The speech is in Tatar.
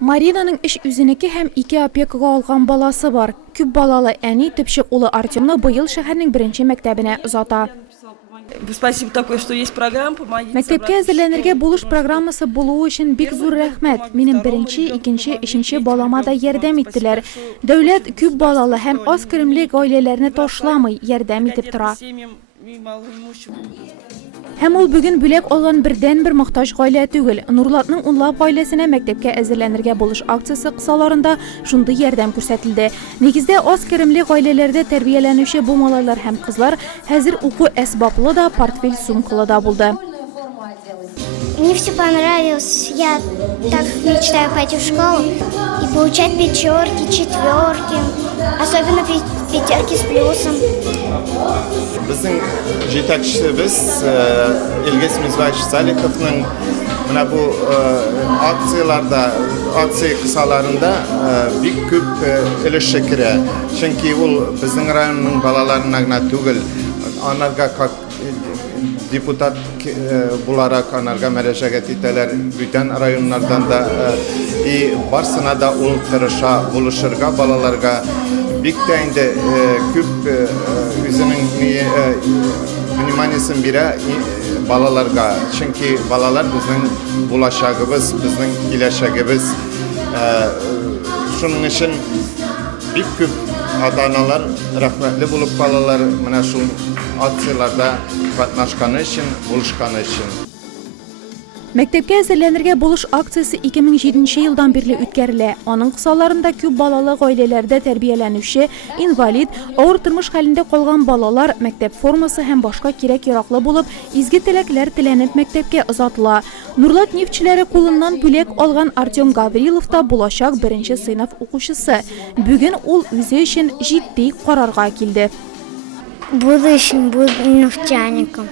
Маринanın iş üzüneki hem iki опекаga alğan balası var. Küp balalı әни tüpşik ulu Artyom'na bıyıl şəhərinin birinci məktəbinə uzata. Спасибо такое, что есть программа, помогите. Məktəbə əzərlənirgə buluş proqramısı buluğu üçün bik zur rəhmət. Mənim birinci, ikinci, üçüncü balama da yardım etdilər. Dövlət küp balalı həm az kirimli ailələrini toşlamay yardım edib tura. Hem ol bugün bülek olan birden bir muhtaç aile tügül. Nurlat'nın unlab ailesine mektepke əzirlənirgə buluş aksiyası qısalarında şundu yardım göstərildi. Negizde az kirimli ailelerde terbiyelənüşü bu malalar hem kızlar hazır oku esbablı da portfel sumkılı da buldu. Мне все понравилось. Я так мечтаю пойти в школу и получать пятерки, четверки, особенно пятерки с плюсом. Bizim yetakçimiz İlgiz Mizraç Salikov'un bu aksiyalarda, aksiya kısalarında bir küp eleştiri. Çünkü o bizim rayonun balalarına tügül, onlarga deputat bularak onlarga müracaat ettiler. Bütün rayonlardan da barsına da ultrasha buluşurga balalarga bir tane de küp üzerinin vnimaniyasını bire balalarga. Çünkü balalar bizim bulaşağımız, bizim geleceğimiz. Şunun için bir küp ata-analar rahmetli bulup balalar mana şu aksiyalarda katnaşkanı için, buluşkanı için. Məktəbə əzirlənirgə buluş aksiyası 2007 yıldan birli ütkərilə. Onun qısalarında küp balalı ailələrdə tərbiyələnüşü, invalid, ağır turmuş halində qalğan balalar məktəb forması həm başqa kirək yaraqlı bulub, izgi tiləklər tilənib məktəbə uzatıla. Nurlat Neftçiləri qolundan bülək alğan Artyom Gavrilov da bulaşaq birinci sınıf oxuşusu. Bugün ol özü üçün ciddi qararğa kildi. Будущим буду нефтяником.